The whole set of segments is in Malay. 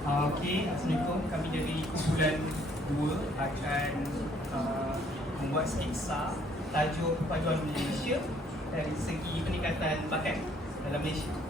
Uh, Okey, Assalamualaikum. Kami dari kumpulan 2 akan uh, membuat sketsa tajuk perpaduan Malaysia dari segi peningkatan bakat dalam Malaysia.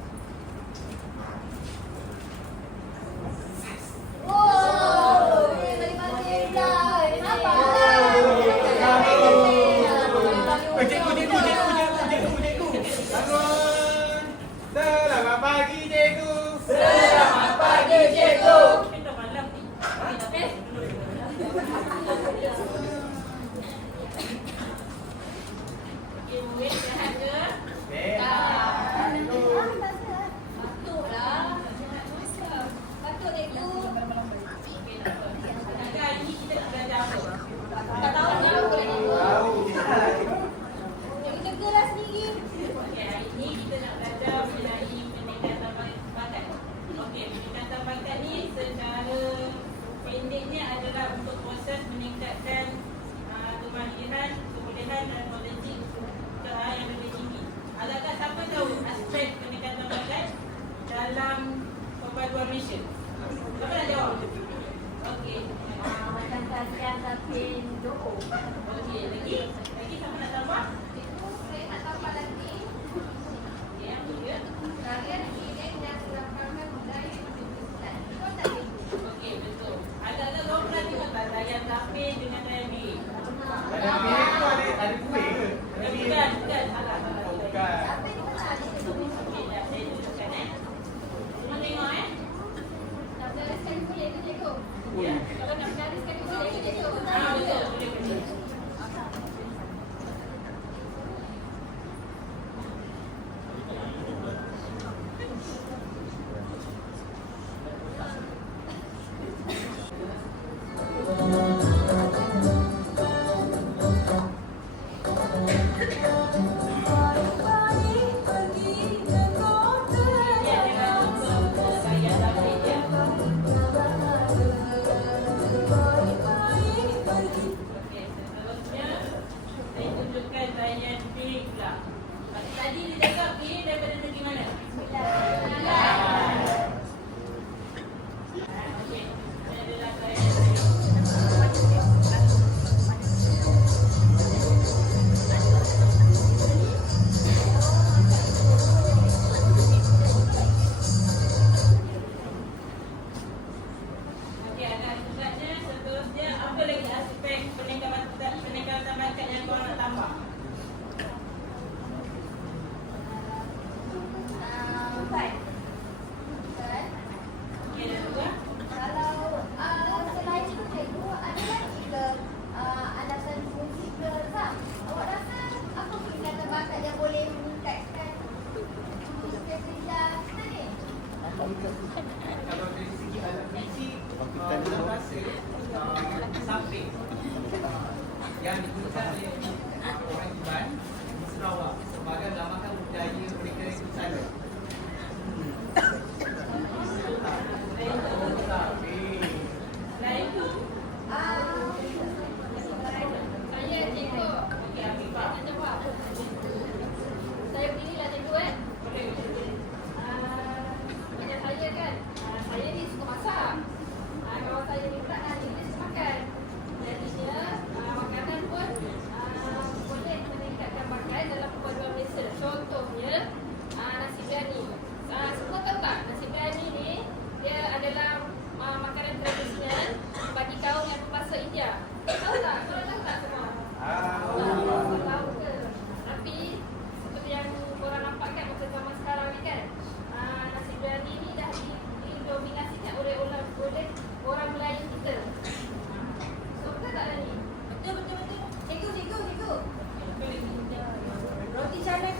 Gracias, Tapin. Doon. Pag-iilig. orang Iban, Sarawak sebagai lambangan budaya mereka itu sana. Internet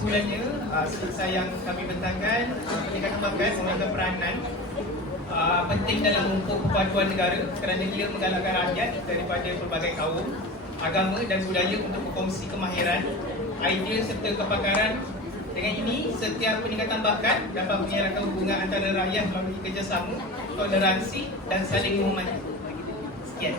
kesimpulannya uh, ah, yang kami bentangkan ah, uh, kita kembangkan sebagai peranan uh, penting dalam untuk perpaduan negara kerana ia menggalakkan rakyat daripada pelbagai kaum agama dan budaya untuk berkongsi kemahiran idea serta kepakaran dengan ini, setiap peningkatan bakat dapat menyerahkan hubungan antara rakyat melalui kerjasama, toleransi dan saling menghormati. Sekian.